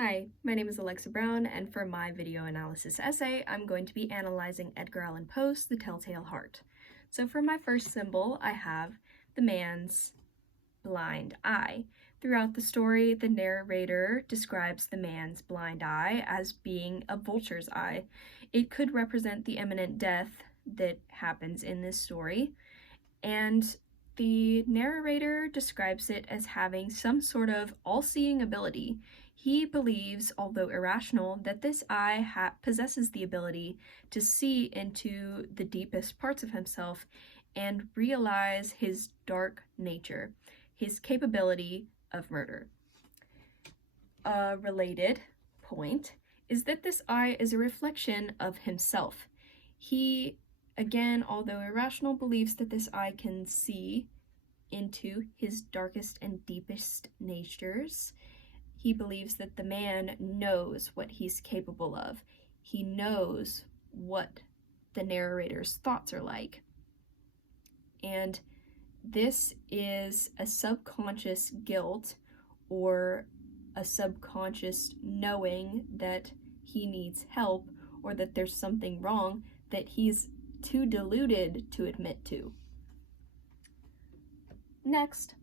Hi, my name is Alexa Brown, and for my video analysis essay, I'm going to be analyzing Edgar Allan Poe's The Telltale Heart. So for my first symbol, I have the man's blind eye. Throughout the story, the narrator describes the man's blind eye as being a vulture's eye. It could represent the imminent death that happens in this story, and the narrator describes it as having some sort of all-seeing ability. He believes, although irrational, that this eye possesses the ability to see into the deepest parts of himself and realize his dark nature, his capability of murder. A related point is that this eye is a reflection of himself. He, again, although irrational, believes that this eye can see into his darkest and deepest natures. He believes that the man knows what he's capable of. He knows what the narrator's thoughts are like. And this is a subconscious guilt or a subconscious knowing that he needs help or that there's something wrong that he's too deluded to admit to. Next,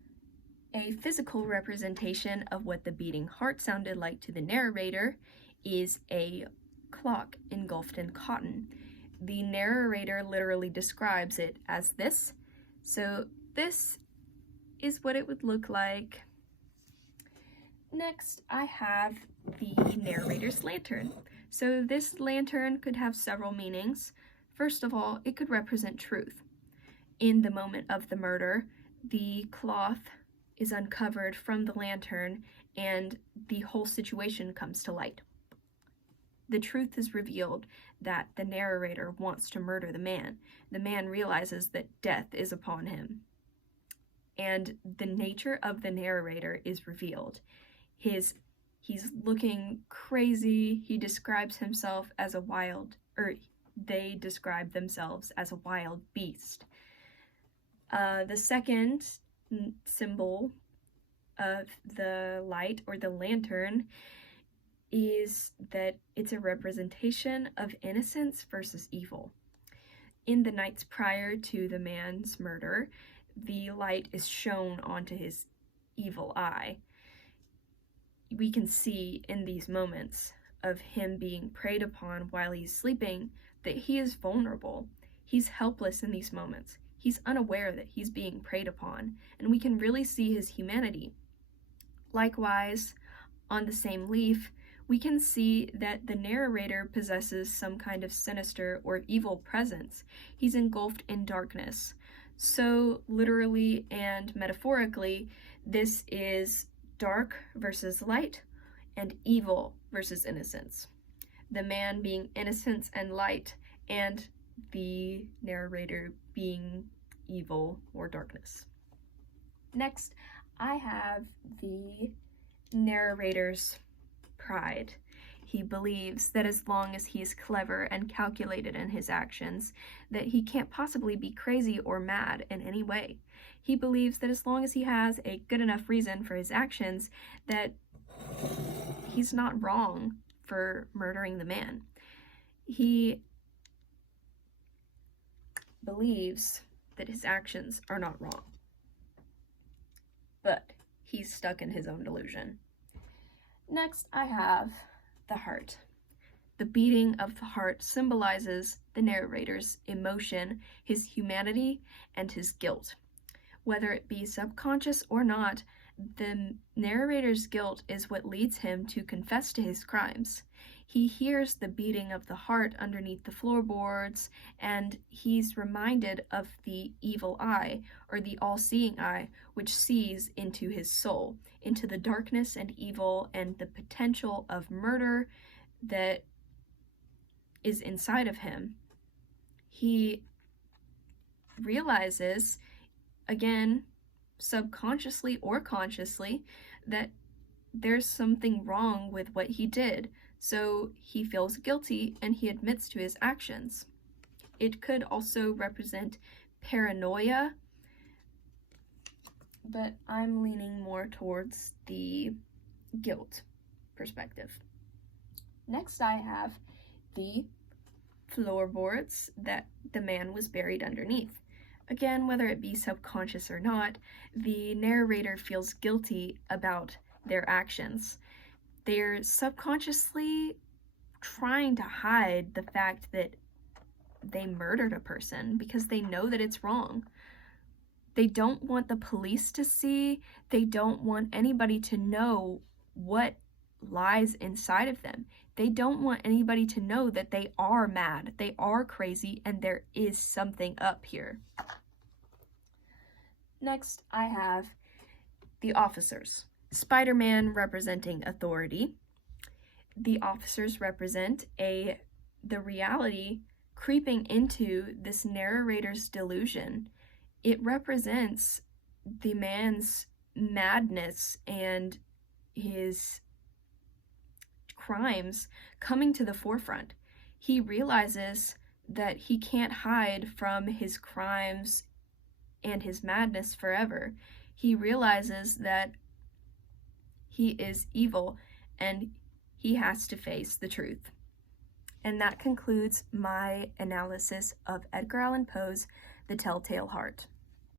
a physical representation of what the beating heart sounded like to the narrator is a clock engulfed in cotton. The narrator literally describes it as this. So this is what it would look like. Next, I have the narrator's lantern. So this lantern could have several meanings. First of all, it could represent truth. In the moment of the murder, the cloth is uncovered from the lantern and the whole situation comes to light. The truth is revealed that the narrator wants to murder the man. The man realizes that death is upon him. And the nature of the narrator is revealed. He's looking crazy. He describes himself as they describe themselves as a wild beast. The second symbol of the light or the lantern is that it's a representation of innocence versus evil. In the nights prior to the man's murder, the light is shown onto his evil eye. We can see in these moments of him being preyed upon while he's sleeping that he is vulnerable. He's helpless in these moments. He's unaware that he's being preyed upon, and we can really see his humanity. Likewise, on the same leaf, we can see that the narrator possesses some kind of sinister or evil presence. He's engulfed in darkness. So, literally and metaphorically, this is dark versus light and evil versus innocence. The man being innocence and light, and the narrator being evil or darkness. Next, I have the narrator's pride. He believes that as long as he's clever and calculated in his actions, that he can't possibly be crazy or mad in any way. He believes that as long as he has a good enough reason for his actions, that he's not wrong for murdering the man. He believes that his actions are not wrong, but he's stuck in his own delusion. Next, I have the heart. The beating of the heart symbolizes the narrator's emotion, his humanity, and his guilt. Whether it be subconscious or not, the narrator's guilt is what leads him to confess to his crimes. He hears the beating of the heart underneath the floorboards, and he's reminded of the evil eye, or the all-seeing eye, which sees into his soul, into the darkness and evil and the potential of murder that is inside of him. He realizes, again, subconsciously or consciously, that there's something wrong with what he did. So he feels guilty and he admits to his actions. It could also represent paranoia, but I'm leaning more towards the guilt. perspective. Next, I have the floorboards that the man was buried underneath. Again, whether it be subconscious or not, the narrator feels guilty about their actions. They're subconsciously trying to hide the fact that they murdered a person because they know that it's wrong. They don't want the police to see, they don't want anybody to know what lies inside of them. They don't want anybody to know that they are mad, they are crazy, and there is something up here. Next, I have the officers. Spider-Man representing authority. The officers represent the reality creeping into this narrator's delusion. It represents the man's madness and his crimes coming to the forefront. He realizes that he can't hide from his crimes and his madness forever. He realizes that he is evil and he has to face the truth. And that concludes my analysis of Edgar Allan Poe's The Telltale Heart.